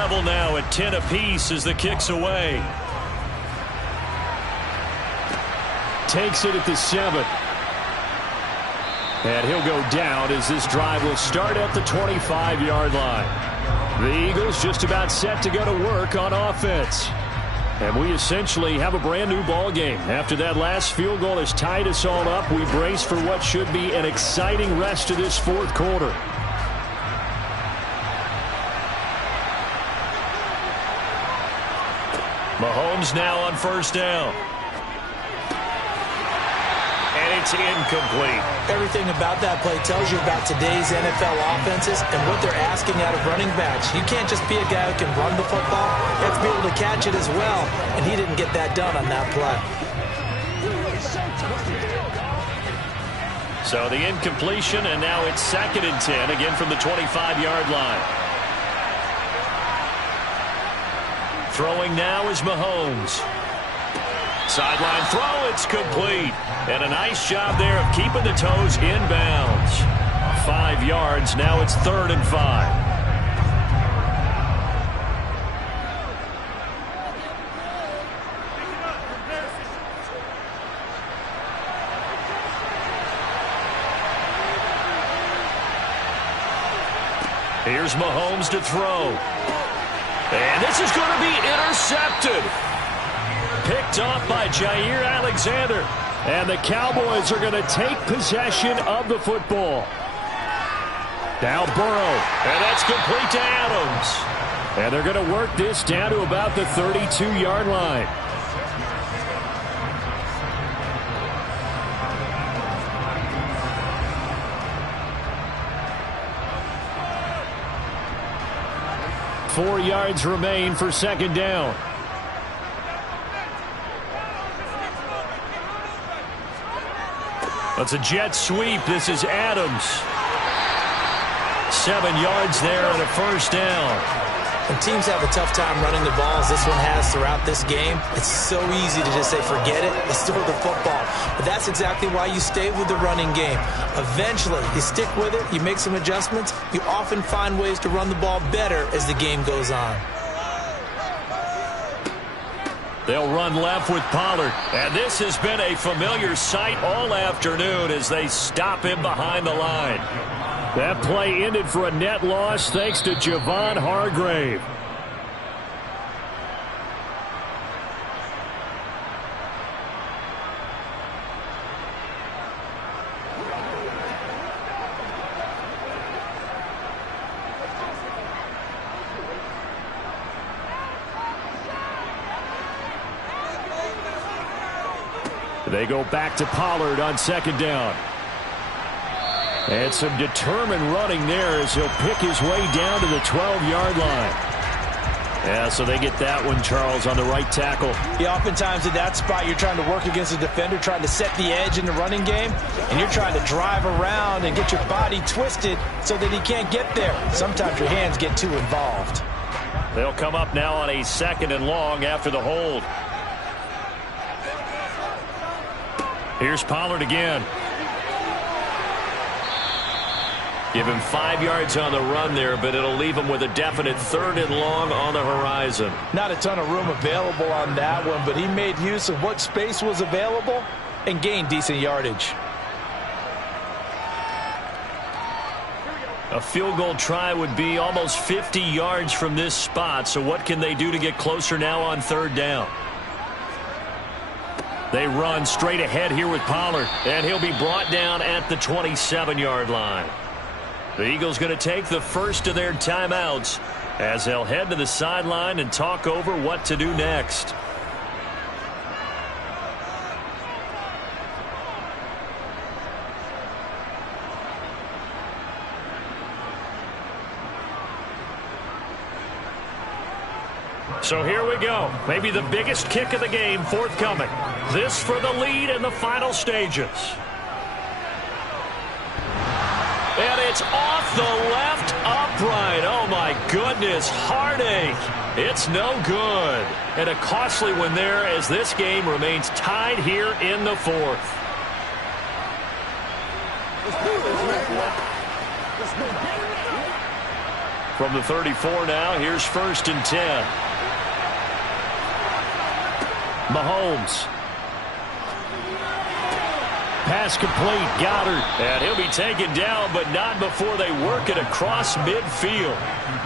level now at 10 apiece as the kick's away. Takes it at the 7. And he'll go down as this drive will start at the 25-yard line. The Eagles just about set to go to work on offense. And we essentially have a brand-new ball game. After that last field goal has tied us all up, we brace for what should be an exciting rest of this fourth quarter. Mahomes now on first down. And it's incomplete. Everything about that play tells you about today's NFL offenses and what they're asking out of running backs. You can't just be a guy who can run the football. You have to be able to catch it as well, and he didn't get that done on that play. So the incompletion, and now it's 2nd and 10, again from the 25-yard line. Throwing now is Mahomes. Sideline throw, it's complete. And a nice job there of keeping the toes in bounds. 5 yards, now it's 3rd and 5. Here's Mahomes to throw. And this is going to be intercepted. Picked off by Jair Alexander. And the Cowboys are going to take possession of the football. Now Burrow. And that's complete to Adams. And they're going to work this down to about the 32-yard line. Four yards remain for 2nd down. That's a jet sweep. This is Adams. 7 yards there and a first down. When teams have a tough time running the ball, as this one has throughout this game, it's so easy to just say, forget it, let's throw the football. But that's exactly why you stay with the running game. Eventually, you stick with it, you make some adjustments, you often find ways to run the ball better as the game goes on. They'll run left with Pollard. And this has been a familiar sight all afternoon as they stop him behind the line. That play ended for a net loss thanks to Javon Hargrave. They go back to Pollard on 2nd down. And some determined running there as he'll pick his way down to the 12-yard line. Yeah, so they get that one, Charles, on the right tackle. Yeah, oftentimes in that spot, you're trying to work against a defender, trying to set the edge in the running game, and you're trying to drive around and get your body twisted so that he can't get there. Sometimes your hands get too involved. They'll come up now on a 2nd and long after the hold. Here's Pollard again. Give him 5 yards on the run there, but it'll leave him with a definite 3rd and long on the horizon. Not a ton of room available on that one, but he made use of what space was available and gained decent yardage. A field goal try would be almost 50 yards from this spot, so what can they do to get closer now on 3rd down? They run straight ahead here with Pollard, and he'll be brought down at the 27-yard line. The Eagles going to take the first of their timeouts as they'll head to the sideline and talk over what to do next. So here we go. Maybe the biggest kick of the game forthcoming. This for the lead in the final stages. And it's off the left upright. Oh, my goodness. Heartache. It's no good. And a costly one there as this game remains tied here in the 4th. From the 34 now, here's 1st and 10. Mahomes. Pass complete. Goddard. And he'll be taken down, but not before they work it across midfield.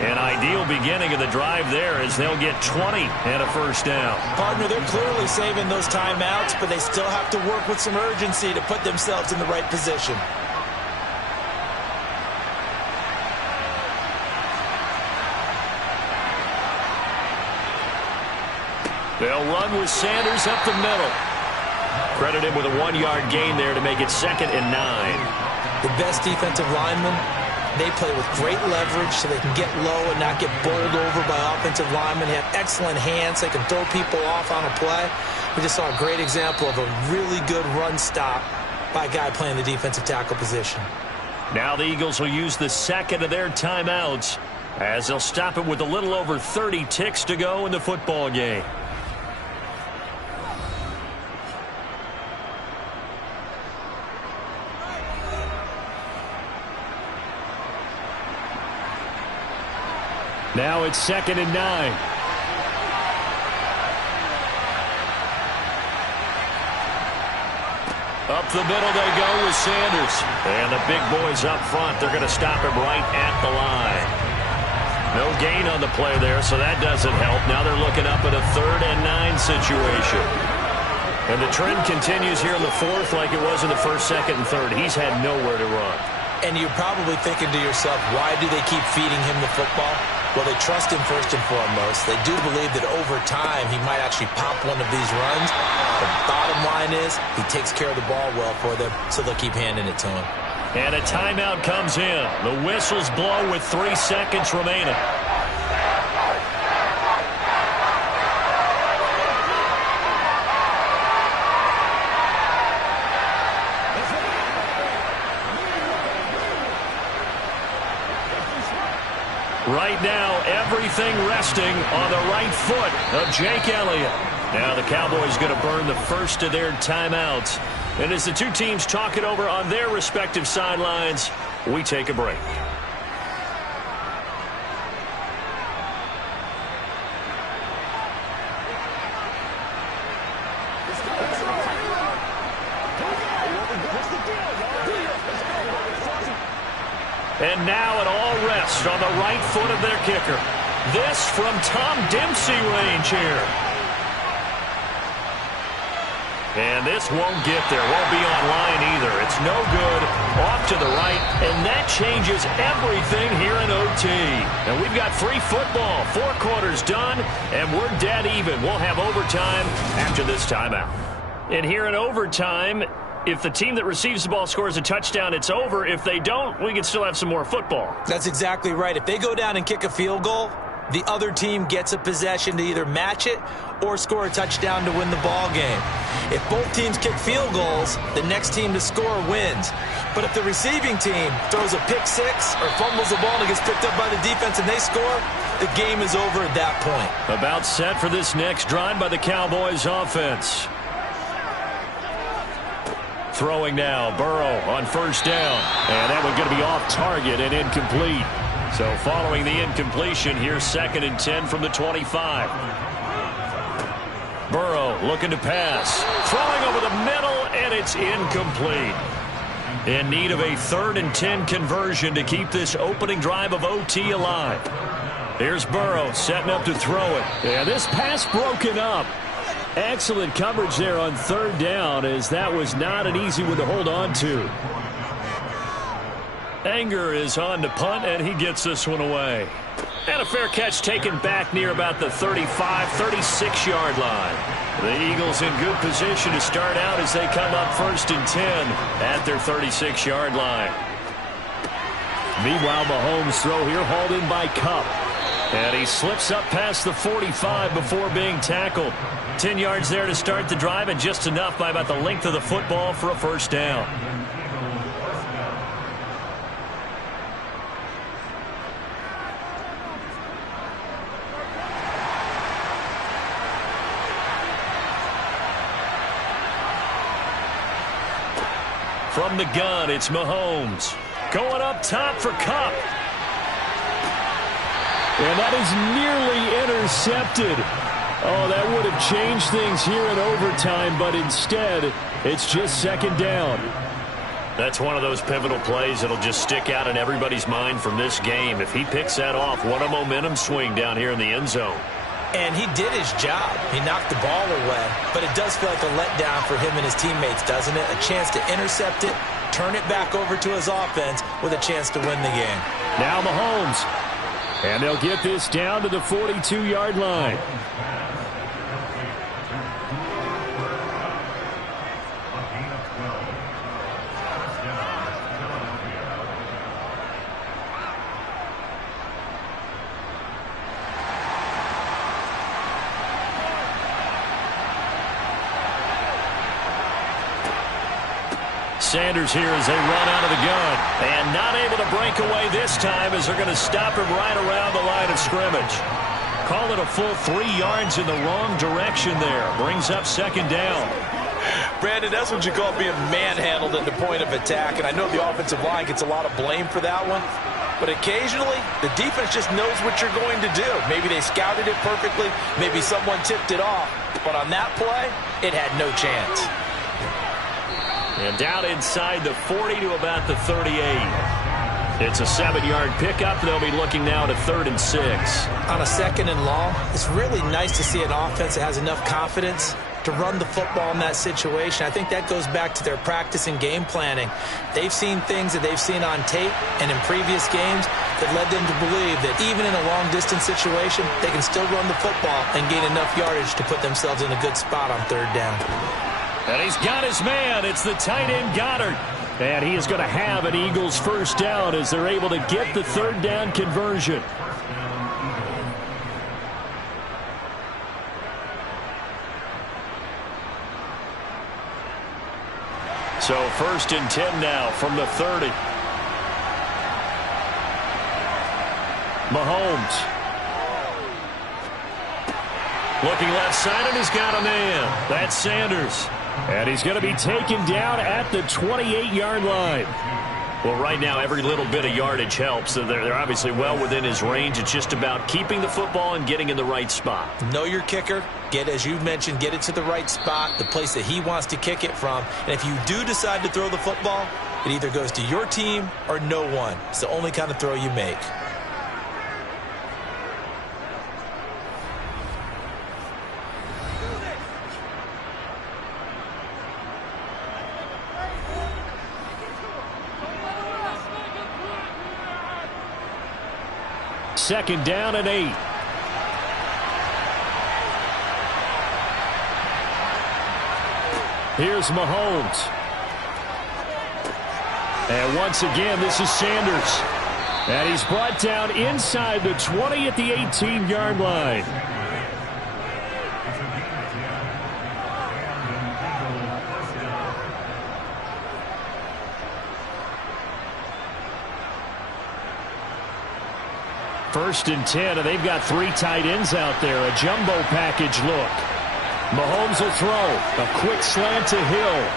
An ideal beginning of the drive there as they'll get 20 and a 1st down. Partner, they're clearly saving those timeouts, but they still have to work with some urgency to put themselves in the right position. They'll run with Sanders up the middle. Credit him with a 1-yard gain there to make it 2nd and 9. The best defensive linemen, they play with great leverage so they can get low and not get bowled over by offensive linemen. They have excellent hands. They can throw people off on a play. We just saw a great example of a really good run stop by a guy playing the defensive tackle position. Now the Eagles will use the 2nd of their timeouts as they'll stop it with a little over 30 ticks to go in the football game. Now it's 2nd and 9. Up the middle they go with Sanders. And the big boys up front, they're going to stop him right at the line. No gain on the play there, so that doesn't help. Now they're looking up at a 3rd and 9 situation. And the trend continues here in the 4th like it was in the 1st, 2nd, and 3rd. He's had nowhere to run. And you're probably thinking to yourself, why do they keep feeding him the football? Well, they trust him first and foremost. They do believe that over time he might actually pop one of these runs. The bottom line is he takes care of the ball well for them, so they'll keep handing it to him. And a timeout comes in. The whistles blow with 3 seconds remaining. Right now, everything resting on the right foot of Jake Elliott. Now the Cowboys going to burn the 1st of their timeouts. And as the two teams talk it over on their respective sidelines, we take a break. And now it all rests on the right foot of their kicker. This from Tom Dempsey range here. And this won't get there. Won't be online either. It's no good. Off to the right. And that changes everything here in OT. And we've got free football. 4 quarters done. And we're dead even. We'll have overtime after this timeout. And here in overtime, if the team that receives the ball scores a touchdown, it's over. If they don't, we can still have some more football. That's exactly right. If they go down and kick a field goal, the other team gets a possession to either match it or score a touchdown to win the ball game. If both teams kick field goals, the next team to score wins. But if the receiving team throws a pick six or fumbles the ball and it gets picked up by the defense and they score, the game is over at that point. About set for this next drive by the Cowboys offense. Throwing now, Burrow on 1st down. And that one's going to be off target and incomplete. So following the incompletion, here's 2nd and 10 from the 25. Burrow looking to pass. Throwing over the middle, and it's incomplete. In need of a 3rd and 10 conversion to keep this opening drive of OT alive. Here's Burrow setting up to throw it. And this pass broken up. Excellent coverage there on 3rd down, as that was not an easy one to hold on to. Anger is on to punt, and he gets this one away. And a fair catch taken back near about the 35, 36-yard line. The Eagles in good position to start out as they come up 1st and 10 at their 36-yard line. Meanwhile, Mahomes' throw here hauled in by Kupp. And he slips up past the 45 before being tackled. 10 yards there to start the drive, and just enough by about the length of the football for a 1st down. From the gun, it's Mahomes. Going up top for Kupp. And that is nearly intercepted. Oh, that would have changed things here in overtime, but instead, it's just second down. That's one of those pivotal plays that'll just stick out in everybody's mind from this game. If he picks that off, what a momentum swing down here in the end zone. And he did his job. He knocked the ball away. But it does feel like a letdown for him and his teammates, doesn't it? A chance to intercept it, turn it back over to his offense with a chance to win the game. Now Mahomes. And they'll get this down to the 42-yard line. Sanders here as they run out of the gun. And not able to break away this time as they're going to stop him right around the line of scrimmage. Call it a full 3 yards in the wrong direction there. Brings up second down. Brandon, that's what you call being manhandled at the point of attack. And I know the offensive line gets a lot of blame for that one. But occasionally, the defense just knows what you're going to do. Maybe they scouted it perfectly. Maybe someone tipped it off. But on that play, it had no chance. And down inside the 40 to about the 38. It's a 7-yard pickup. They'll be looking now to 3rd and 6. On a 2nd and long, it's really nice to see an offense that has enough confidence to run the football in that situation. I think that goes back to their practice and game planning. They've seen things that they've seen on tape and in previous games that led them to believe that even in a long-distance situation, they can still run the football and gain enough yardage to put themselves in a good spot on 3rd down. And he's got his man. It's the tight end Goddard. And he is going to have an Eagles first down as they're able to get the 3rd down conversion. So 1st and 10 now from the 30. Mahomes. Looking left side, and he's got a man. That's Sanders. And he's going to be taken down at the 28-yard line. Well, right now, every little bit of yardage helps. So they're obviously well within his range. It's just about keeping the football and getting in the right spot. Know your kicker. As you mentioned, get it to the right spot, the place that he wants to kick it from. And if you do decide to throw the football, it either goes to your team or no one. It's the only kind of throw you make. Second down and 8. Here's Mahomes. And once again, this is Sanders. And he's brought down inside the 20 at the 18-yard line. First and 10, and they've got 3 tight ends out there. A jumbo package look. Mahomes will throw. A quick slant to Hill.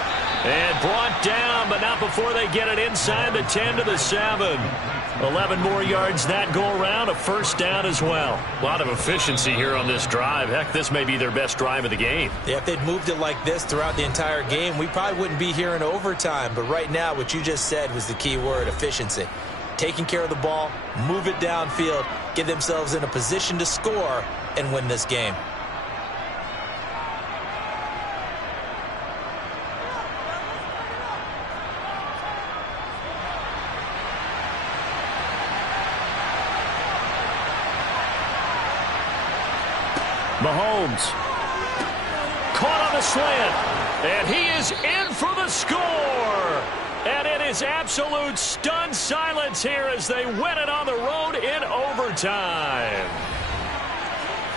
And brought down, but not before they get it inside the 10 to the 7. 11 more yards that go around. A first down as well. A lot of efficiency here on this drive. Heck, this may be their best drive of the game. Yeah, if they'd moved it like this throughout the entire game, we probably wouldn't be here in overtime. But right now, what you just said was the key word, efficiency. Taking care of the ball, move it downfield, get themselves in a position to score and win this game. Mahomes caught on the slant, and he is in for the score. And it is absolute stunned silence here as they win it on the road in overtime.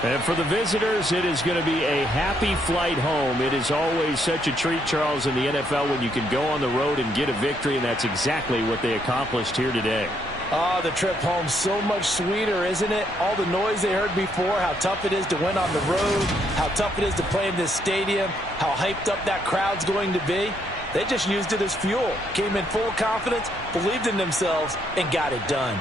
And for the visitors, it is going to be a happy flight home. It is always such a treat, Charles, in the NFL when you can go on the road and get a victory, and that's exactly what they accomplished here today. Oh, the trip home so much sweeter, isn't it? All the noise they heard before, how tough it is to win on the road, how tough it is to play in this stadium, how hyped up that crowd's going to be. They just used it as fuel, came in full confidence, believed in themselves, and got it done.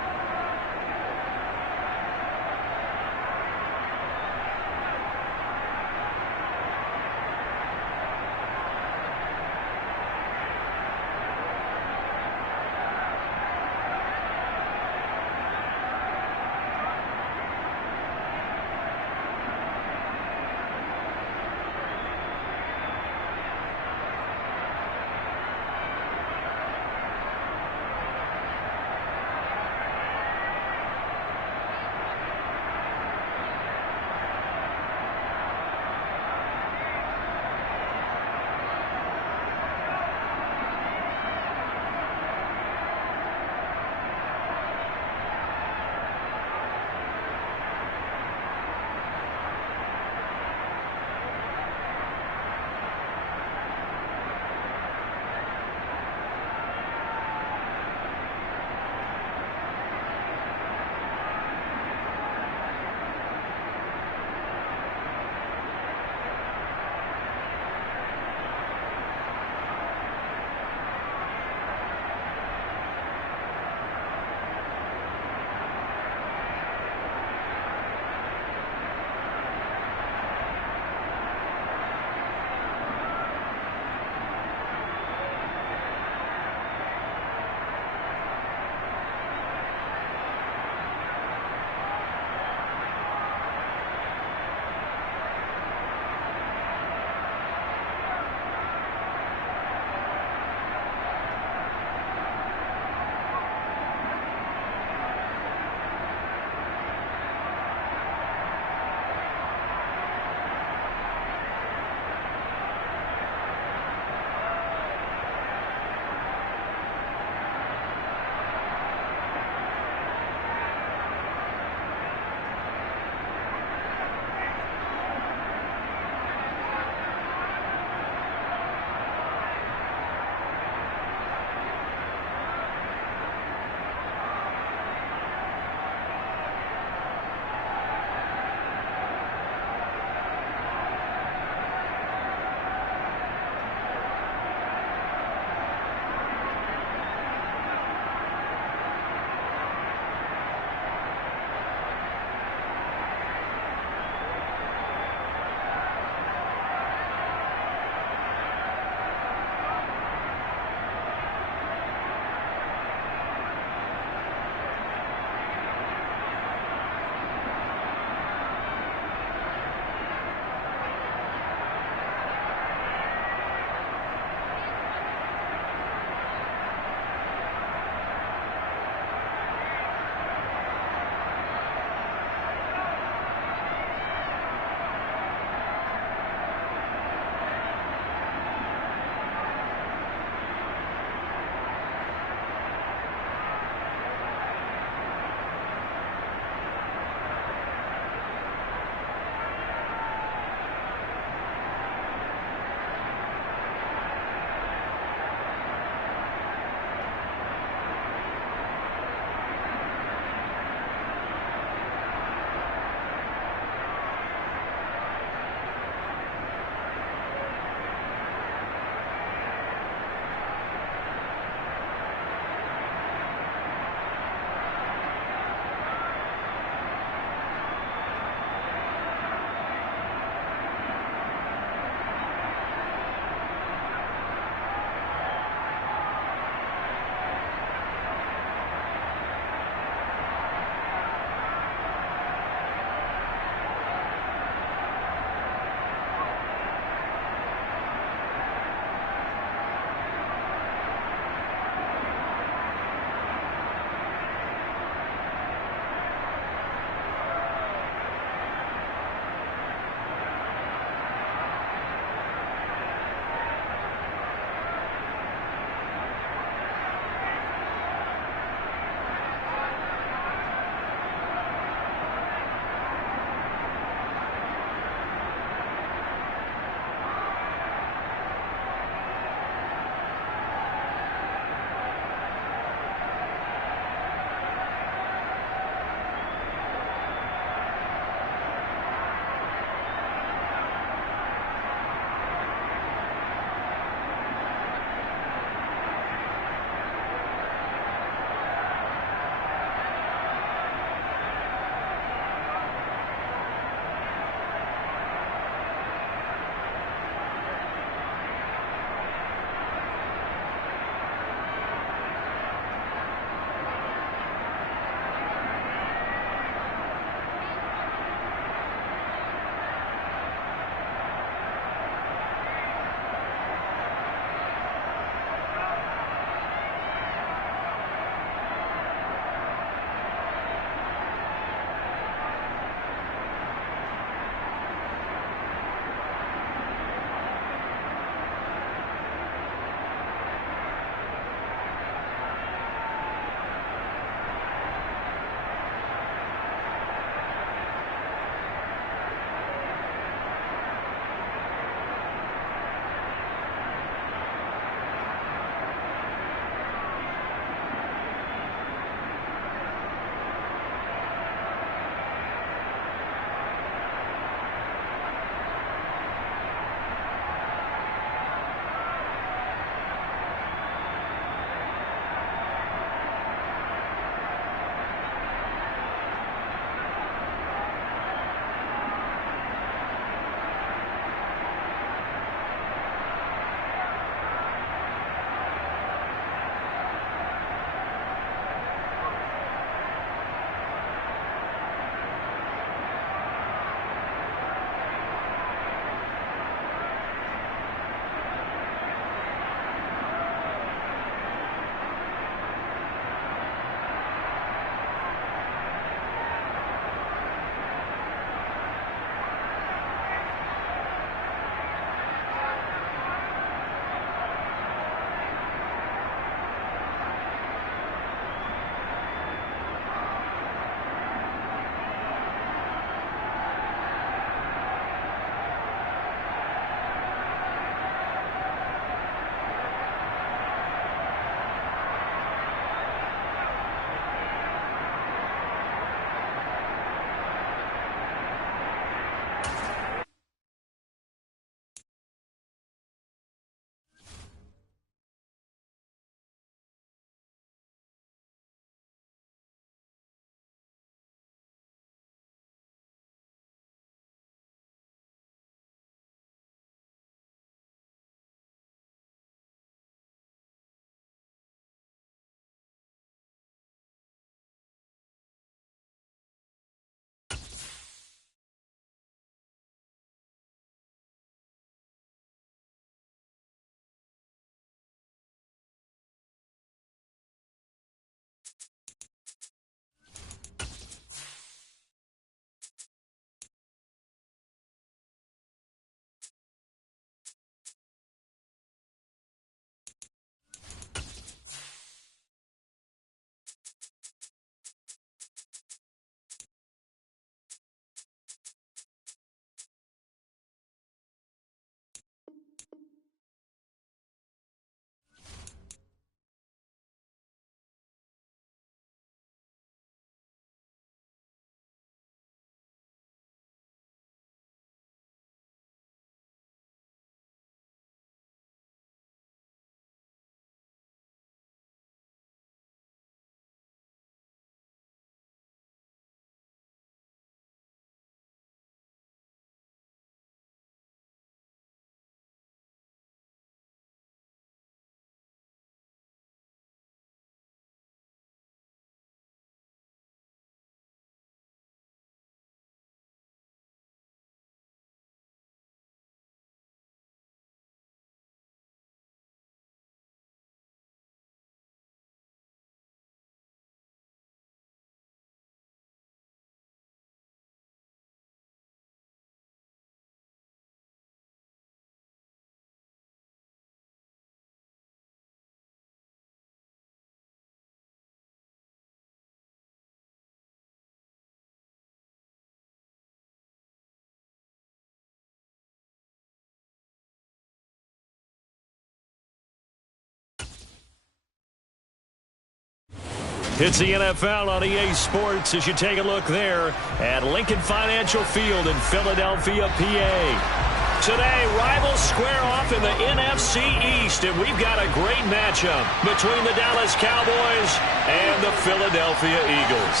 It's the NFL on EA Sports as you take a look there at Lincoln Financial Field in Philadelphia, PA. Today, rivals square off in the NFC East, and we've got a great matchup between the Dallas Cowboys and the Philadelphia Eagles.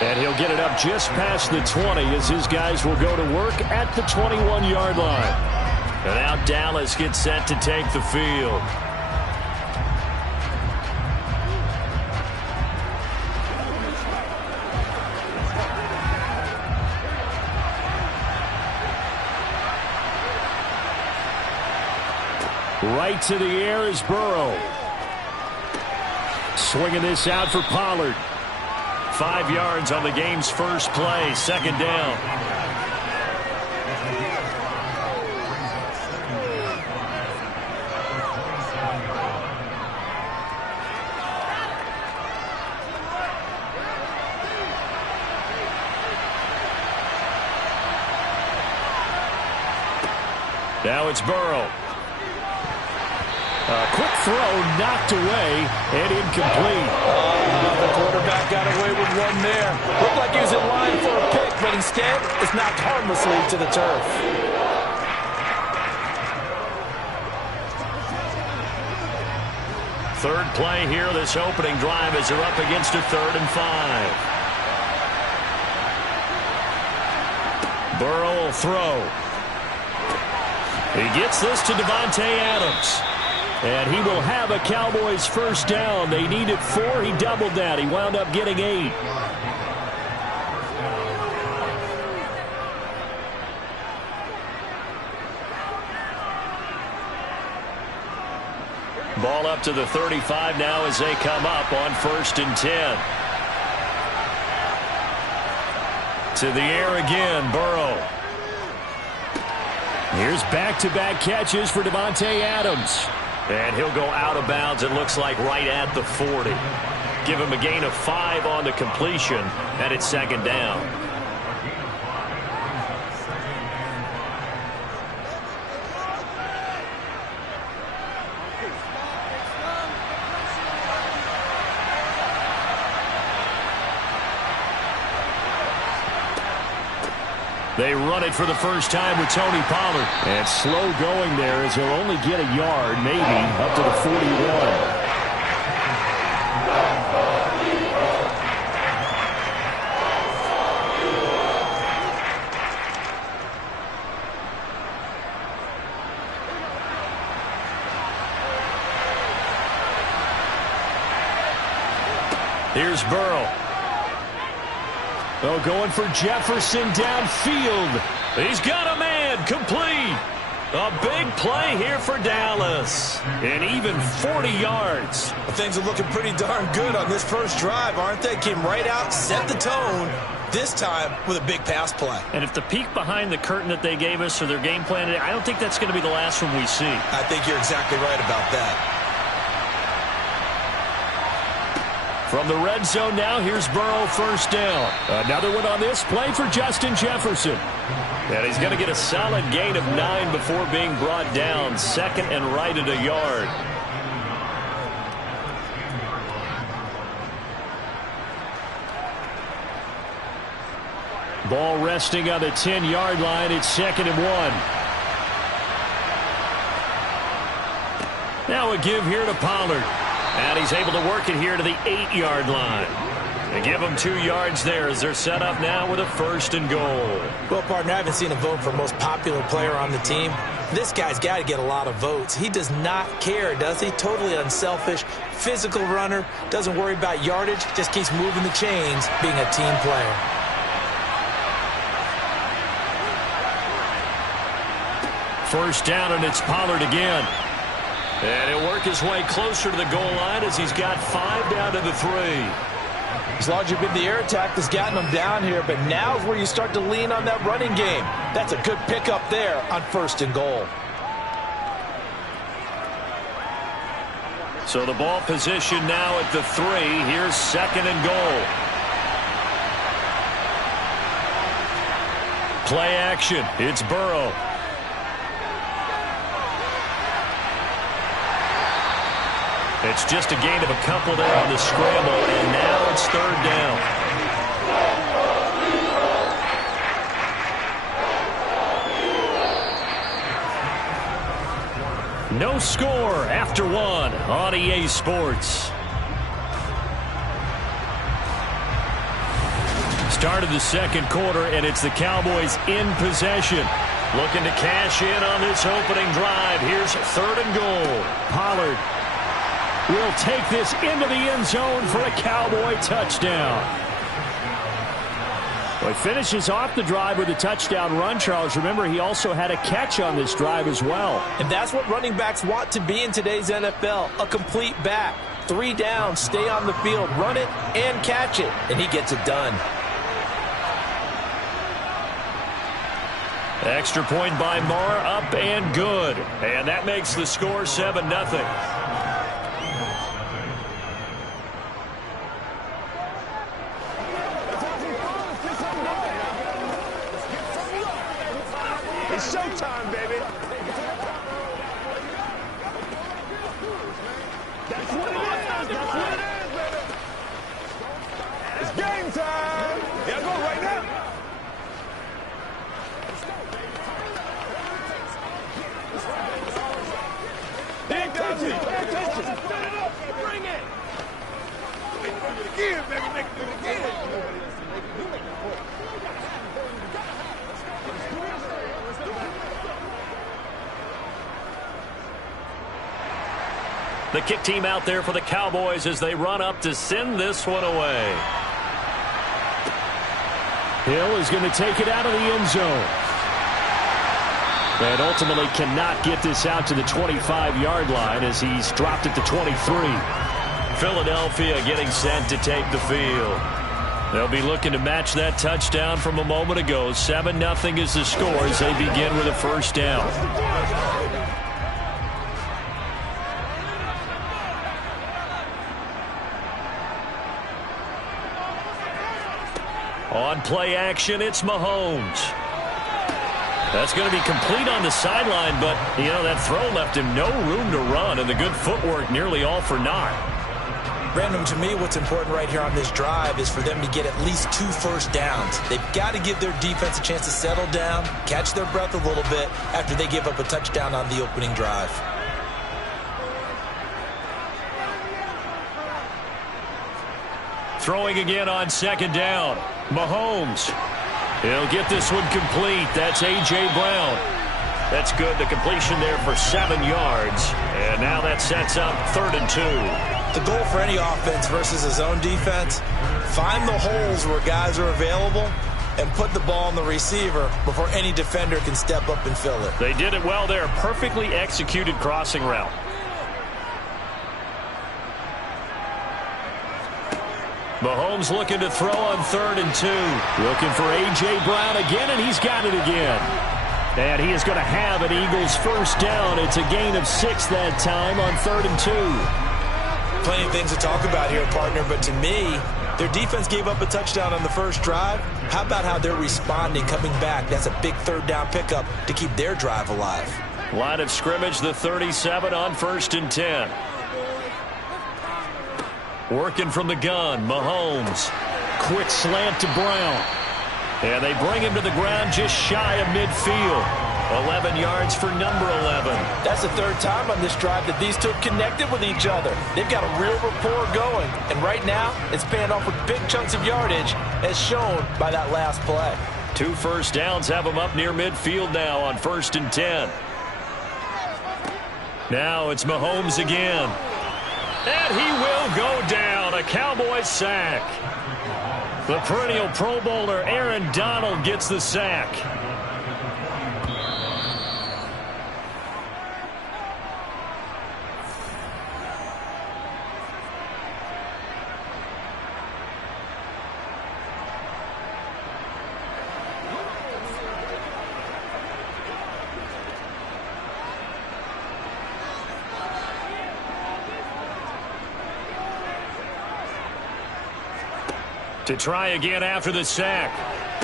And he'll get it up just past the 20 as his guys will go to work at the 21-yard line. And now Dallas gets set to take the field. Right to the air is Burrow. Swinging this out for Pollard. 5 yards on the game's first play. Second down. Now it's Burrow. A quick throw knocked away and incomplete. The quarterback got away with one there. Looked like he was in line for a pick, but instead it's knocked harmlessly to the turf. Third play here, this opening drive as they're up against a 3rd and 5. Burrow will throw. He gets this to Davante Adams. And he will have a Cowboys first down. They needed 4. He doubled that. He wound up getting 8. Ball up to the 35 now as they come up on 1st and 10. To the air again, Burrow. Here's back-to-back catches for Davante Adams. And he'll go out of bounds, it looks like, right at the 40. Give him a gain of 5 on the completion, and it's second down. They run it for the first time with Tony Pollard. And slow going there as he'll only get a yard, maybe, up to the 41. Here's Burrow. Oh, going for Jefferson downfield. He's got a man, complete. A big play here for Dallas. And even 40 yards. Well, things are looking pretty darn good on this first drive, aren't they? Came right out, set the tone, this time with a big pass play. And if the peek behind the curtain that they gave us or their game plan, I don't think that's going to be the last one we see. I think you're exactly right about that. From the red zone now, here's Burrow, first down. Another one on this play for Justin Jefferson. And he's going to get a solid gain of 9 before being brought down. Second and right at a yard. Ball resting on the 10-yard line. It's 2nd and 1. Now a give here to Pollard. And he's able to work it here to the 8-yard line. They give him 2 yards there as they're set up now with a 1st and goal. Well, partner, I haven't seen a vote for most popular player on the team. This guy's got to get a lot of votes. He does not care, does he? Totally unselfish, physical runner, doesn't worry about yardage, just keeps moving the chains, being a team player. First down, and it's Pollard again. And he'll work his way closer to the goal line as he's got 5 down to the 3. As long as you've been the air attack that's gotten them down here, but now is where you start to lean on that running game. That's a good pickup there on 1st and goal. So the ball position now at the 3. Here's 2nd and goal. Play action. It's Burrow. It's just a gain of a couple there on the scramble, and now it's third down. No score after one on EA Sports. Start of the second quarter, and it's the Cowboys in possession. Looking to cash in on this opening drive. Here's third and goal. Pollard will take this into the end zone for a Cowboy touchdown. Well, he finishes off the drive with a touchdown run, Charles. Remember, he also had a catch on this drive as well. And that's what running backs want to be in today's NFL, a complete back. 3 down, stay on the field, run it, and catch it. And he gets it done. Extra point by Marr, up and good. And that makes the score 7-0. It's showtime, baby. That's what it is. That's what it is, baby. It's game time. Yeah, go right now. Pay attention. Pay attention. Set it up. Bring it. Make it do it again, baby. Make it do it again. The kick team out there for the Cowboys as they run up to send this one away. Hill is going to take it out of the end zone. And ultimately cannot get this out to the 25-yard line as he's dropped it to 23. Philadelphia getting set to take the field. They'll be looking to match that touchdown from a moment ago. 7-0 is the score as they begin with a first down. On play action, it's Mahomes. That's going to be complete on the sideline, but, you know, that throw left him no room to run, and the good footwork nearly all for naught. Brandon, to me, what's important right here on this drive is for them to get at least 2 first downs. They've got to give their defense a chance to settle down, catch their breath a little bit after they give up a touchdown on the opening drive. Throwing again on second down. Mahomes. He'll get this one complete. That's A.J. Brown. That's good. The completion there for 7 yards. And now that sets up 3rd and 2. The goal for any offense versus his own defense, find the holes where guys are available and put the ball on the receiver before any defender can step up and fill it. They did it well there. Perfectly executed crossing route. Mahomes looking to throw on 3rd and 2. Looking for A.J. Brown again, and he's got it again. And he is going to have an Eagles first down. It's a gain of 6 that time on 3rd and 2. Plenty of things to talk about here, partner, but to me, their defense gave up a touchdown on the first drive. How about how they're responding, coming back? That's a big 3rd down pickup to keep their drive alive. Line of scrimmage, the 37 on 1st and 10. Working from the gun, Mahomes. Quick slant to Brown. And they bring him to the ground just shy of midfield. 11 yards for number 11. That's the 3rd time on this drive that these two have connected with each other. They've got a real rapport going. And right now, it's paying off with big chunks of yardage, as shown by that last play. 2 first downs have them up near midfield now on 1st and 10. Now it's Mahomes again. And he will go down. A Cowboys sack. The perennial Pro Bowler Aaron Donald gets the sack. To try again after the sack.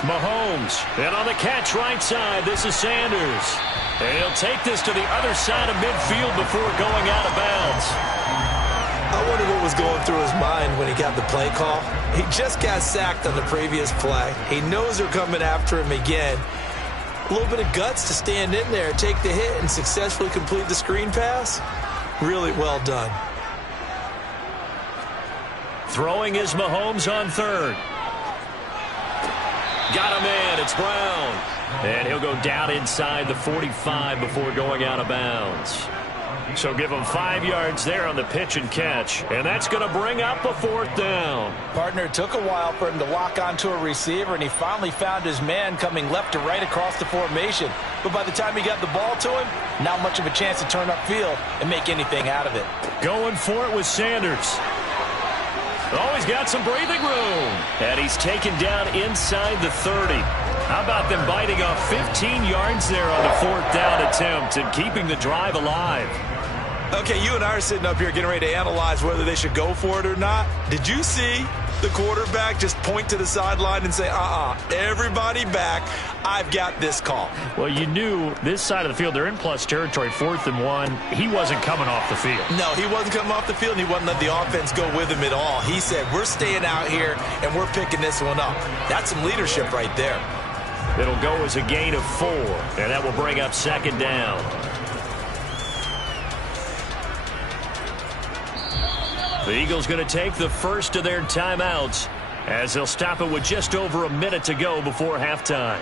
Mahomes. And on the catch right side, this is Sanders. And he'll take this to the other side of midfield before going out of bounds. wonder what was going through his mind when he got the play call. He just got sacked on the previous play. He knows they're coming after him again. A little bit of guts to stand in there, take the hit, and successfully complete the screen pass. Really well done. Throwing is Mahomes on third. Got him in. It's Brown. And he'll go down inside the 45 before going out of bounds. So give him 5 yards there on the pitch and catch. And that's going to bring up a 4th down. Partner, it took a while for him to lock onto a receiver, and he finally found his man coming left to right across the formation. But by the time he got the ball to him, not much of a chance to turn upfield and make anything out of it. Going for it with Sanders. Oh, he's got some breathing room. And he's taken down inside the 30. How about them biting off 15 yards there on the 4th down attempt and keeping the drive alive? Okay, you and I are sitting up here getting ready to analyze whether they should go for it or not. Did you see the quarterback just point to the sideline and say, everybody back, I've got this call? Well, you knew this side of the field, they're in plus territory, 4th and 1. He wasn't coming off the field. No, he wasn't coming off the field, and he wasn't letting the offense go with him at all. He said, we're staying out here, and we're picking this one up. That's some leadership right there. It'll go as a gain of 4, and that will bring up 2nd down. The Eagles going to take the first of their timeouts as they'll stop it with just over a minute to go before halftime.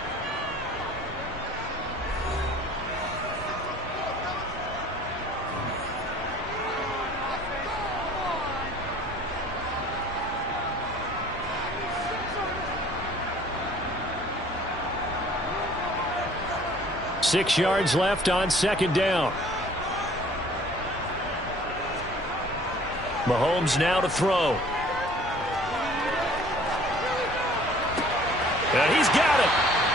Six yards left on 2nd down. Mahomes now to throw. And he's got it.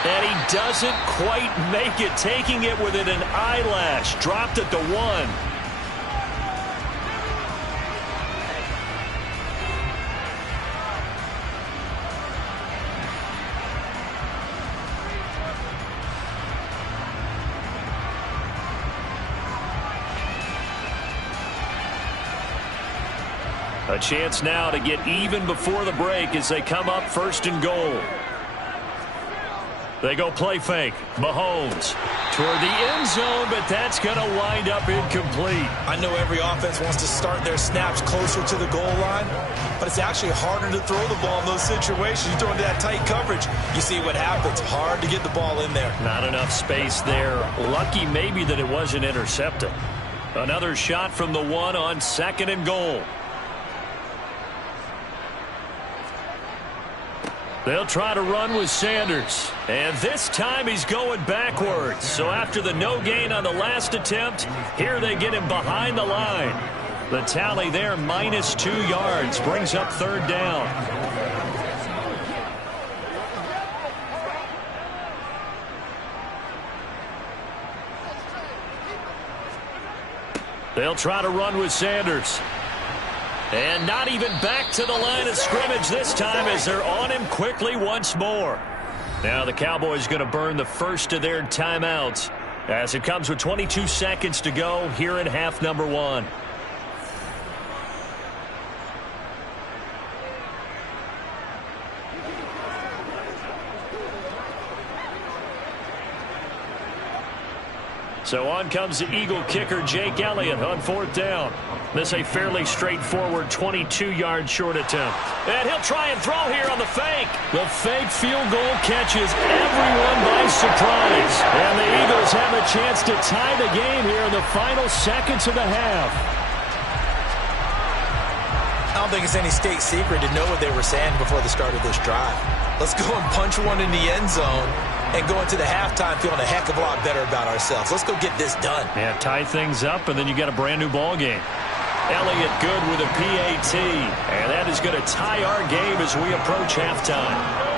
And he doesn't quite make it, taking it within an eyelash. Dropped at the 1. A chance now to get even before the break as they come up 1st and goal. They go play fake. Mahomes toward the end zone, but that's going to wind up incomplete. I know every offense wants to start their snaps closer to the goal line, but it's actually harder to throw the ball in those situations. You throw into that tight coverage, you see what happens. Hard to get the ball in there. Not enough space there. Lucky maybe that it wasn't intercepted. Another shot from the 1 on 2nd and goal. They'll try to run with Sanders. And this time he's going backwards. So after the no gain on the last attempt, here they get him behind the line. The tally there, minus 2 yards, brings up 3rd down. They'll try to run with Sanders. And not even back to the line of scrimmage this time as they're on him quickly once more. Now the Cowboys going to burn the first of their timeouts as it comes with 22 seconds to go here in half number 1. So on comes the Eagle kicker, Jake Elliott, on 4th down. This a fairly straightforward 22-yard short attempt. And he'll try and throw here on the fake. The fake field goal catches everyone by surprise. And the Eagles have a chance to tie the game here in the final seconds of the half. I don't think it's any state secret to know what they were saying before the start of this drive. Let's go and punch one in the end zone and go into the halftime feeling a heck of a lot better about ourselves. Let's go get this done. Yeah, tie things up, and then you got a brand new ball game. Elliott good with a PAT, and that is going to tie our game as we approach halftime.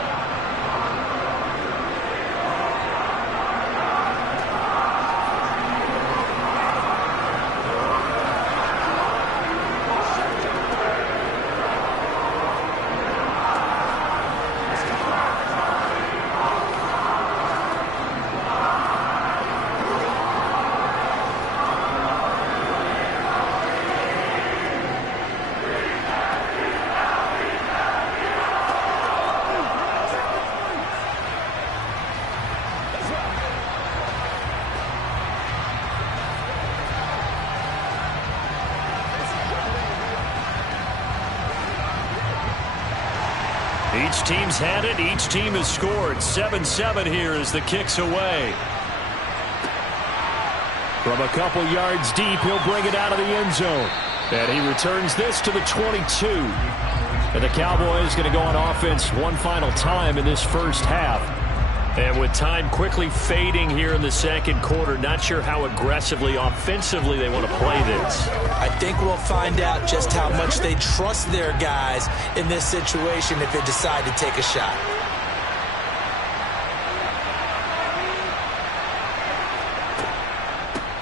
Each team's had it. Each team has scored. 7-7 here as the kick's away. From a couple yards deep, he'll bring it out of the end zone. And he returns this to the 22. And the Cowboys going to go on offense one final time in this first half. And with time quickly fading here in the second quarter, not sure how aggressively, offensively they want to play this. I think we'll find out just how much they trust their guys in this situation if they decide to take a shot.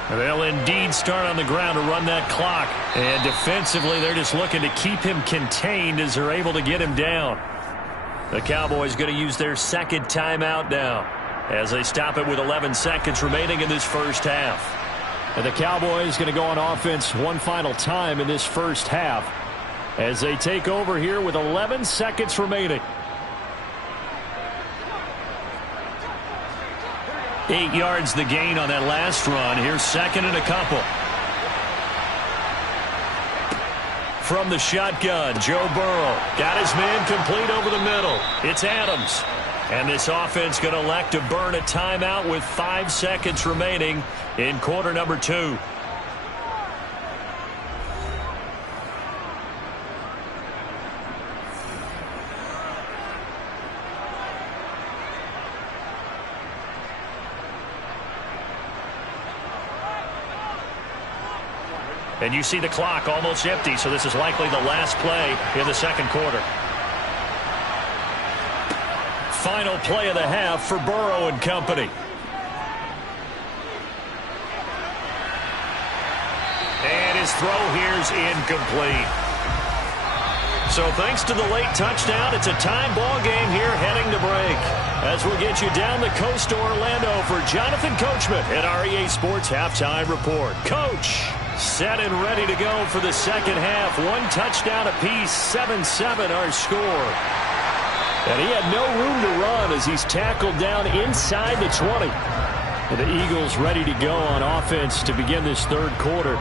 They'll indeed start on the ground to run that clock. And defensively, they're just looking to keep him contained as they're able to get him down. The Cowboys going to use their second timeout now as they stop it with 11 seconds remaining in this first half. And the Cowboys going to go on offense one final time in this first half as they take over here with 11 seconds remaining. 8 yards the gain on that last run. Here's second and a couple. From the shotgun, Joe Burrow got his man complete over the middle. It's Adams. And this offense going to elect to burn a timeout with 5 seconds remaining in quarter number 2. And you see the clock almost empty, so this is likely the last play in the second quarter. Final play of the half for Burrow and company. And his throw here's incomplete. So thanks to the late touchdown, it's a time ball game here heading to break. As we'll get you down the coast to Orlando for Jonathan Coachman at our EA Sports Halftime Report. Coach, set and ready to go for the second half. 1 touchdown apiece, 7-7 our score. And he had no room to run as he's tackled down inside the 20. And the Eagles ready to go on offense to begin this third quarter.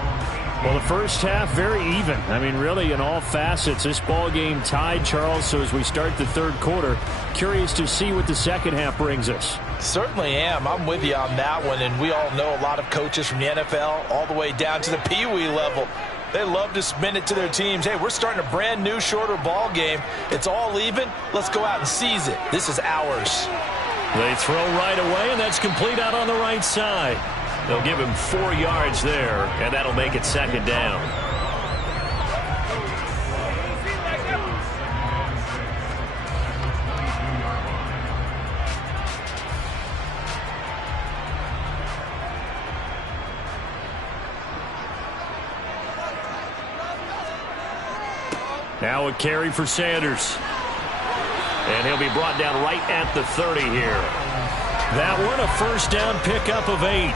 Well, the first half, very even. I mean, really, in all facets, this ball game tied, Charles. So as we start the third quarter, curious to see what the second half brings us. Certainly am. I'm with you on that one. And we all know a lot of coaches from the NFL all the way down to the Pee-wee level. They love to spin it to their teams. Hey, we're starting a brand new, shorter ball game. It's all even. Let's go out and seize it. This is ours. They throw right away, and that's complete out on the right side. They'll give him 4 yards there, and that'll make it second down. Now a carry for Sanders. And he'll be brought down right at the 30 here. That one, a first down pickup of 8.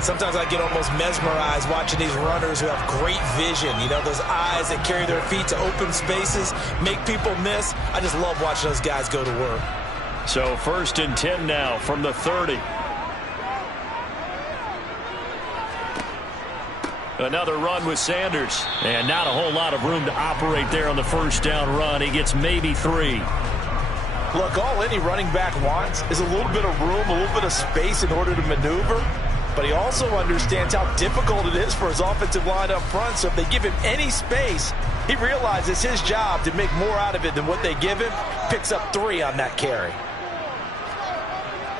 Sometimes I get almost mesmerized watching these runners who have great vision. You know, those eyes that carry their feet to open spaces, make people miss. I just love watching those guys go to work. So 1st and 10 now from the 30. Another run with Sanders. And not a whole lot of room to operate there on the first down run. He gets maybe 3. Look, all any running back wants is a little bit of room, a little bit of space in order to maneuver. But he also understands how difficult it is for his offensive line up front. So if they give him any space, he realizes his job to make more out of it than what they give him. Picks up 3 on that carry.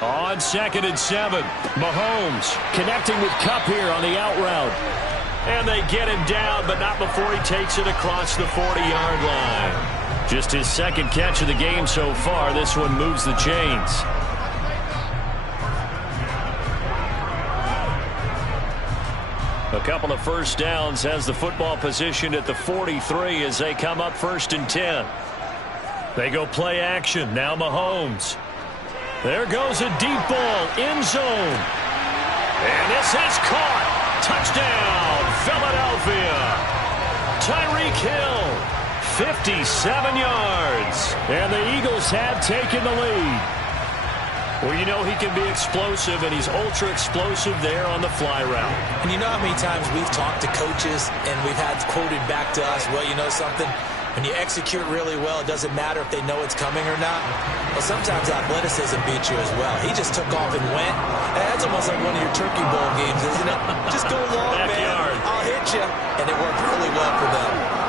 On 2nd and 7, Mahomes connecting with Kupp here on the out route. And they get him down, but not before he takes it across the 40-yard line. Just his second catch of the game so far. This one moves the chains. A couple of first downs, has the football position at the 43 as they come up 1st and 10. They go play action. Now Mahomes. There goes a deep ball, end zone. And this is caught. Touchdown, Philadelphia. Tyreek Hill, 57 yards. And the Eagles have taken the lead. Well, you know he can be explosive, and he's ultra-explosive there on the fly route. And you know how many times we've talked to coaches and we've had quoted back to us, well, you know something? When you execute really well, it doesn't matter if they know it's coming or not. Well, sometimes athleticism beats you as well. He just took off and went. That's almost like one of your Turkey Bowl games, isn't it? Just go long, man. I'll hit you. And it worked really well for them.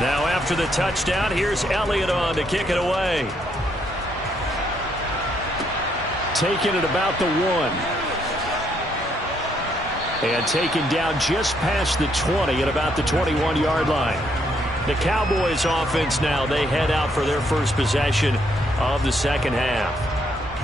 Now after the touchdown, here's Elliott on to kick it away. Taking it about the 1. And taken down just past the 20 at about the 21-yard line. The Cowboys offense now, they head out for their first possession of the second half.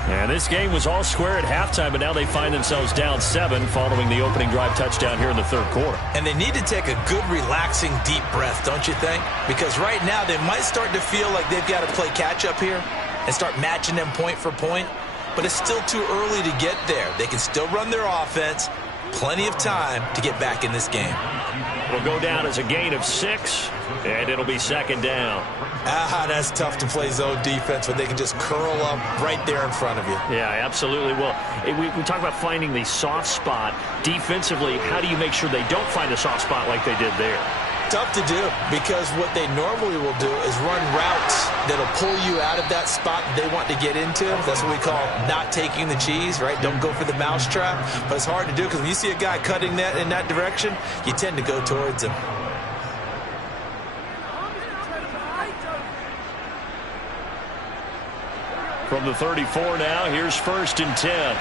And this game was all square at halftime, but now they find themselves down 7 following the opening drive touchdown here in the third quarter. And they need to take a good, relaxing, deep breath, don't you think? Because right now they might start to feel like they've got to play catch-up here and start matching them point for point. But it's still too early to get there. They can still run their offense. Plenty of time to get back in this game. It'll go down as a gain of 6, and it'll be second down. That's tough to play zone defense when they can just curl up right there in front of you. Yeah, absolutely. Well, we talk about finding the soft spot. Defensively, how do you make sure they don't find a soft spot like they did there? Tough to do, because what they normally will do is run routes that'll pull you out of that spot they want to get into. That's what we call not taking the cheese, right? Don't go for the mousetrap. But it's hard to do because when you see a guy cutting that in that direction, you tend to go towards him. From the 34 now, here's 1st and 10.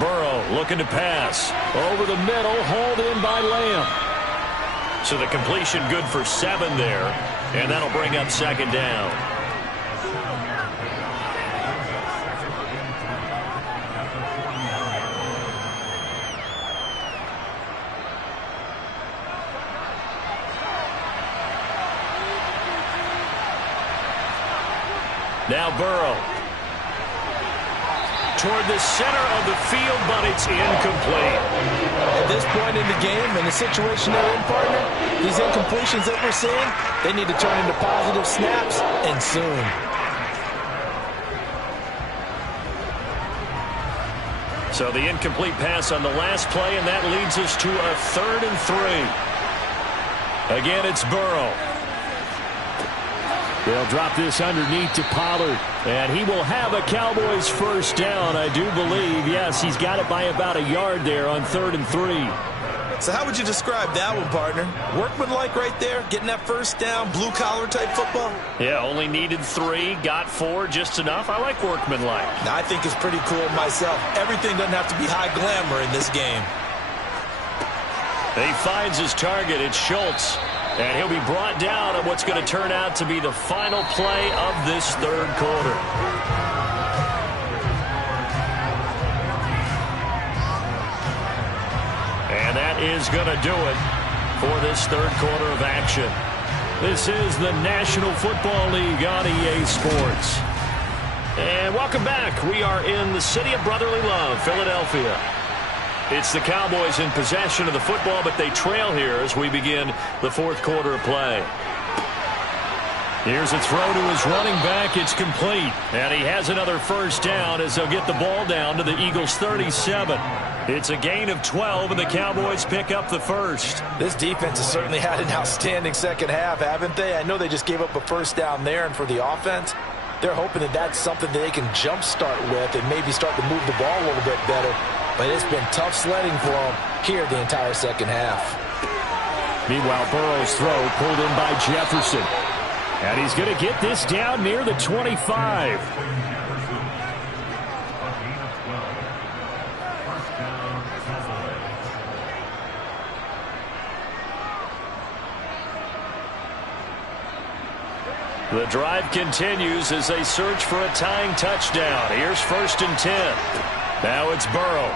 Burrow looking to pass. Over the middle, hauled in by Lamb. So the completion good for 7 there, and that'll bring up second down. Now Burrow. Toward the center of the field, but it's incomplete. At this point in the game, in the situation they're in, partner, these incompletions that we're seeing, they need to turn into positive snaps, and soon. So the incomplete pass on the last play, and that leads us to a 3rd and 3. Again, it's Burrow. They'll drop this underneath to Pollard, and he will have a Cowboys first down, I do believe. Yes, he's got it by about a yard there on 3rd and 3. So how would you describe that one, partner? Workmanlike right there, getting that first down, blue-collar type football? Yeah, only needed 3, got 4, just enough. I like workmanlike. Now, I think it's pretty cool myself. Everything doesn't have to be high glamour in this game. He finds his target. It's Schultz. And he'll be brought down on what's going to turn out to be the final play of this third quarter. And that is going to do it for this third quarter of action. This is the National Football League on EA Sports. And welcome back. We are in the city of brotherly love, Philadelphia. It's the Cowboys in possession of the football, but they trail here as we begin the fourth quarter of play. Here's a throw to his running back. It's complete. And he has another first down as they'll get the ball down to the Eagles' 37. It's a gain of 12, and the Cowboys pick up the first. This defense has certainly had an outstanding second half, haven't they? I know they just gave up a first down there, and for the offense, they're hoping that that's something that they can jumpstart with and maybe start to move the ball a little bit better. But it's been tough sledding for them here the entire second half. Meanwhile, Burrow's throw pulled in by Jefferson. And he's going to get this down near the 25. The drive continues as they search for a tying touchdown. Here's 1st and 10. Now it's Burrow.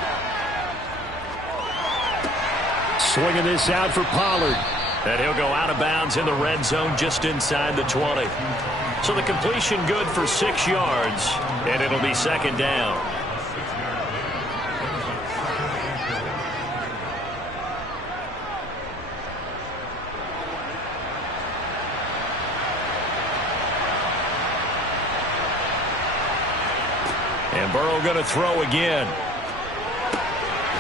Swinging this out for Pollard. And he'll go out of bounds in the red zone just inside the 20. So the completion good for 6 yards, and it'll be 2nd down. And Burrow going to throw again.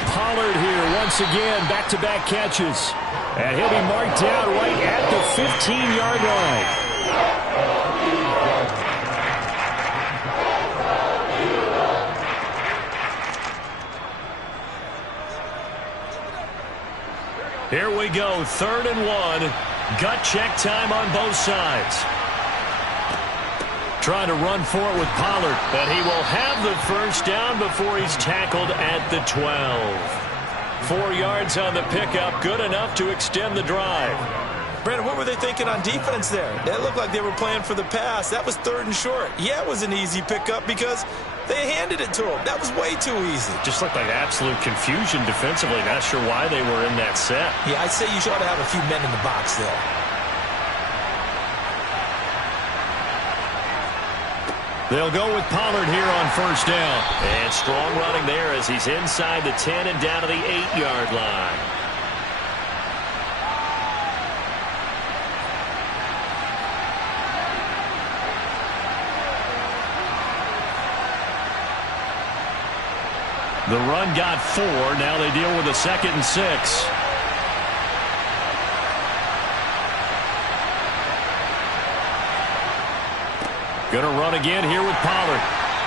Pollard here once again, back-to-back catches. And he'll be marked down right at the 15-yard line. Here we go, 3rd and 1. Gut check time on both sides. Trying to run for it with Pollard, but he will have the 1st down before he's tackled at the 12. 4 yards on the pickup, good enough to extend the drive. Brandon, what were they thinking on defense there? That looked like they were playing for the pass. That was 3rd and short. Yeah, it was an easy pickup because they handed it to him. That was way too easy. Just looked like absolute confusion defensively. Not sure why they were in that set. Yeah, I'd say you ought to have a few men in the box there. They'll go with Pollard here on 1st down. And strong running there as he's inside the 10 and down to the 8-yard line. The run got 4. Now they deal with a 2nd and 6. Going to run again here with Pollard.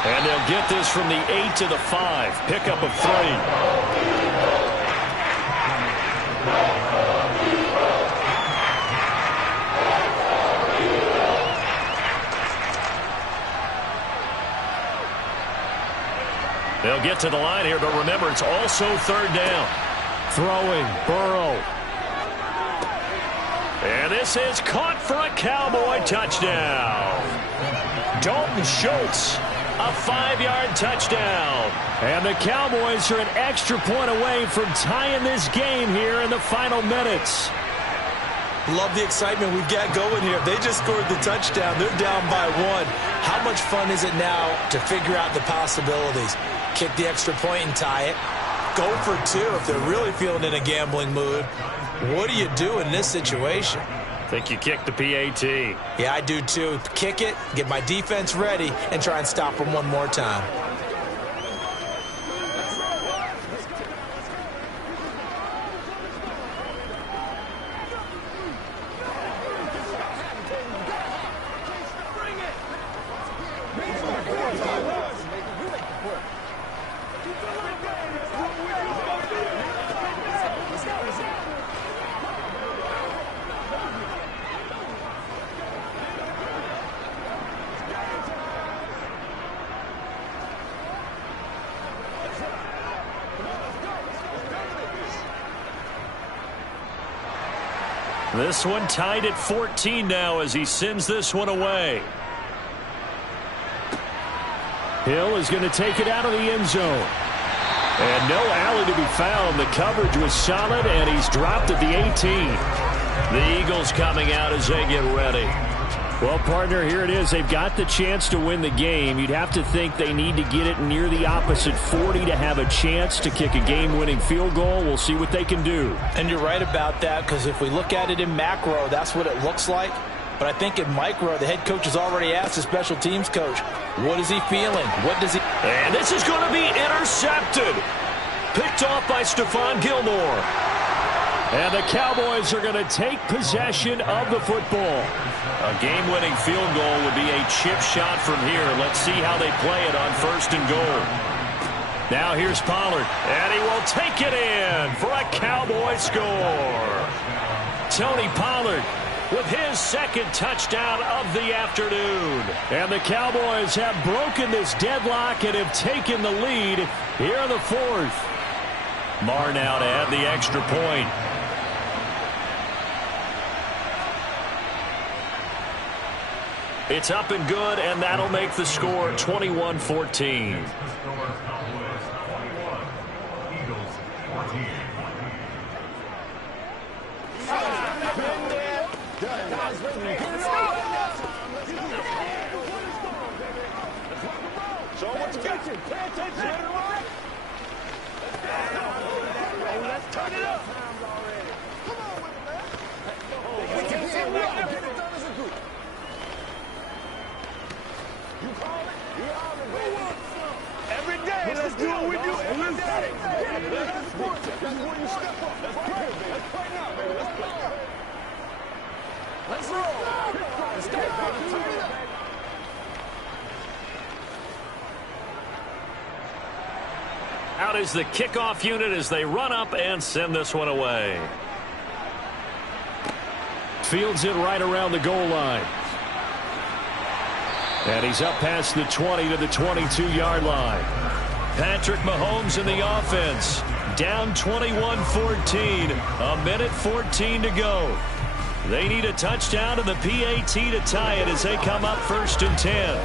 And they'll get this from the 8 to the 5. Pickup of 3. They'll get to the line here, but remember, it's also 3rd down. Throwing, Burrow. And this is caught for a Cowboy touchdown. Dalton Schultz, a 5-yard touchdown. And the Cowboys are an extra point away from tying this game here in the final minutes. Love the excitement we've got going here. They just scored the touchdown. They're down by 1. How much fun is it now to figure out the possibilities? Kick the extra point and tie it. Go for 2 if they're really feeling in a gambling mood. What do you do in this situation? I think you kick the PAT. Yeah, I do too. Kick it, get my defense ready, and try and stop them one more time. This one tied at 14 now as he sends this one away. Hill is going to take it out of the end zone. And no alley to be found. The coverage was solid, and he's dropped at the 18. The Eagles coming out as they get ready. Well, partner, here it is. They've got the chance to win the game. You'd have to think they need to get it near the opposite 40 to have a chance to kick a game-winning field goal. We'll see what they can do. And you're right about that, because if we look at it in macro, that's what it looks like. But I think in micro, the head coach has already asked the special teams coach, what is he feeling? What does he... And this is going to be intercepted. Picked off by Stephon Gilmore. And the Cowboys are going to take possession of the football. A game-winning field goal would be a chip shot from here. Let's see how they play it on 1st and goal. Now here's Pollard, and he will take it in for a Cowboy score. Tony Pollard with his 2nd touchdown of the afternoon. And the Cowboys have broken this deadlock and have taken the lead here in the 4th. Marr now to add the extra point. It's up and good, and that'll make the score 21-14. Let's turn it up. Come on with it, man. We can get it done as a group. You call it? You already know. Every day, let's do what we do every day. That's when you step up. Let's play. Let's play now, baby. Let's play now. Let's roll. Let's stay up. Turn it up. Out is the kickoff unit as they run up and send this one away. Fields it right around the goal line. And he's up past the 20 to the 22-yard line. Patrick Mahomes in the offense. Down 21-14. A minute 14 to go. They need a touchdown and the PAT to tie it as they come up 1st and 10.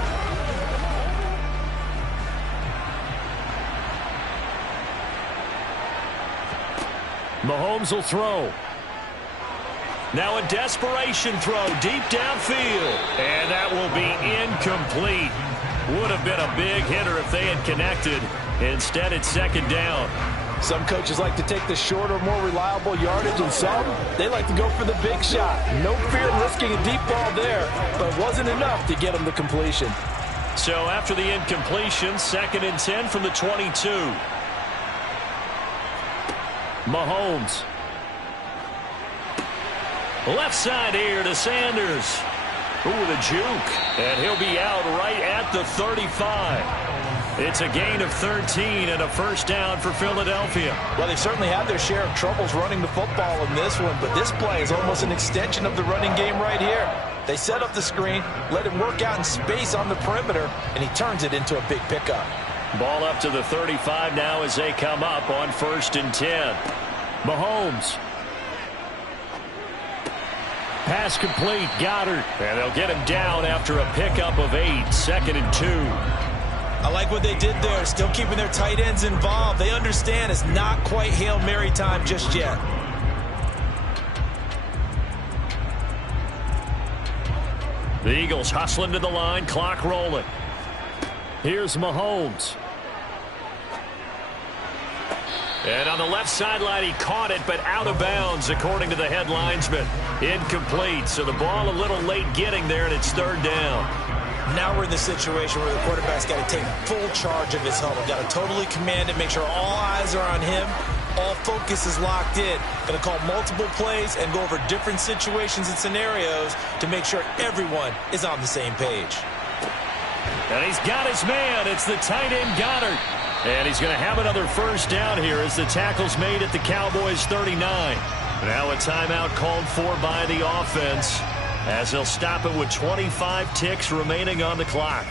Mahomes will throw. Now a desperation throw deep downfield. And that will be incomplete. Would have been a big hitter if they had connected. Instead, it's 2nd down. Some coaches like to take the shorter, more reliable yardage, and some, they like to go for the big shot. No fear of risking a deep ball there, but it wasn't enough to get them the completion. So after the incompletion, 2nd and 10 from the 22. Mahomes. Left side here to Sanders. Ooh, the juke. And he'll be out right at the 35. It's a gain of 13 and a 1st down for Philadelphia. Well, they've certainly had their share of troubles running the football in this one, but this play is almost an extension of the running game right here. They set up the screen, let him work out in space on the perimeter, and he turns it into a big pickup. Ball up to the 35 now as they come up on 1st and 10. Mahomes. Pass complete. Goddard. And they'll get him down after a pickup of 8. 2nd and 2. I like what they did there. Still keeping their tight ends involved. They understand it's not quite Hail Mary time just yet. The Eagles hustling to the line. Clock rolling. Here's Mahomes. And on the left sideline, he caught it, but out of bounds, according to the head linesman. Incomplete, so the ball a little late getting there, and it's 3rd down. Now we're in the situation where the quarterback's got to take full charge of his huddle. Got to totally command it, make sure all eyes are on him. All focus is locked in. Going to call multiple plays and go over different situations and scenarios to make sure everyone is on the same page. And he's got his man. It's the tight end, Goddard. And he's going to have another 1st down here as the tackle's made at the Cowboys' 39. Now a timeout called for by the offense as they'll stop it with 25 ticks remaining on the clock.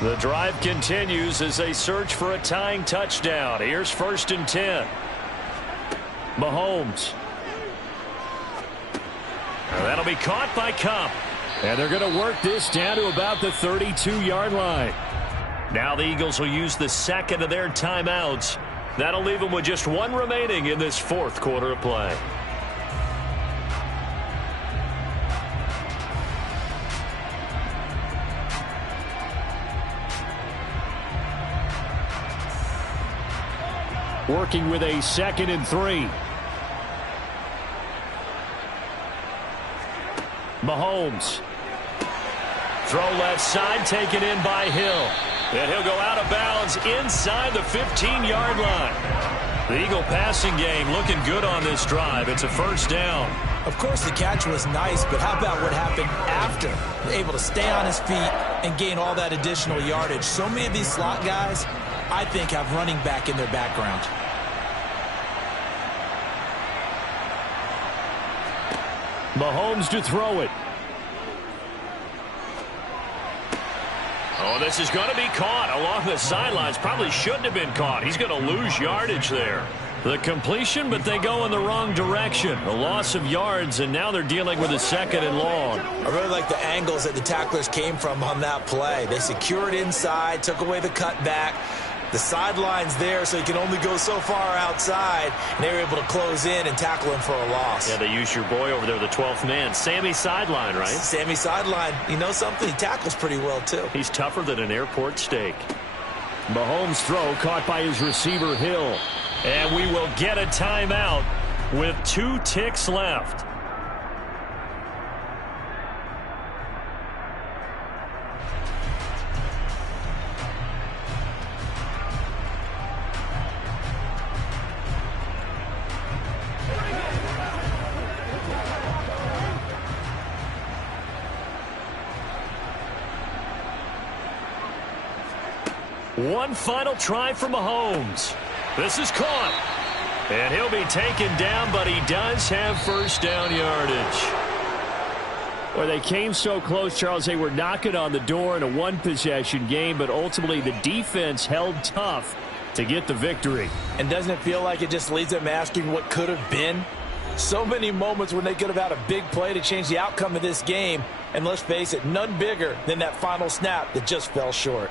The drive continues as they search for a tying touchdown. Here's 1st and 10. Mahomes. And that'll be caught by Kupp. And they're going to work this down to about the 32-yard line. Now the Eagles will use the 2nd of their timeouts. That'll leave them with just 1 remaining in this 4th quarter of play. Working with a 2nd and 3. Mahomes. Throw left side, taken in by Hill. And he'll go out of bounds inside the 15-yard line. The Eagle passing game looking good on this drive. It's a 1st down. Of course, the catch was nice, but how about what happened after? Able to stay on his feet and gain all that additional yardage. So many of these slot guys, I think, have running back in their background. Mahomes to throw it. Oh, this is going to be caught along the sidelines. Probably shouldn't have been caught. He's going to lose yardage there. The completion, but they go in the wrong direction. A loss of yards, and now they're dealing with a 2nd and long. I really like the angles that the tacklers came from on that play. They secured inside, took away the cutback. The sideline's there, so he can only go so far outside, and they were able to close in and tackle him for a loss. Yeah, they used your boy over there, the 12th man. Sammy Sideline, right? Sammy Sideline. You know something? He tackles pretty well, too. He's tougher than an airport steak. Mahomes' throw caught by his receiver, Hill. And we will get a timeout with 2 ticks left. One final try for Mahomes. This is caught. And he'll be taken down, but he does have first down yardage. Well, they came so close, Charles. They were knocking on the door in a one-possession game, but ultimately the defense held tough to get the victory. And doesn't it feel like it just leaves them asking what could have been? So many moments when they could have had a big play to change the outcome of this game. And let's face it, none bigger than that final snap that just fell short.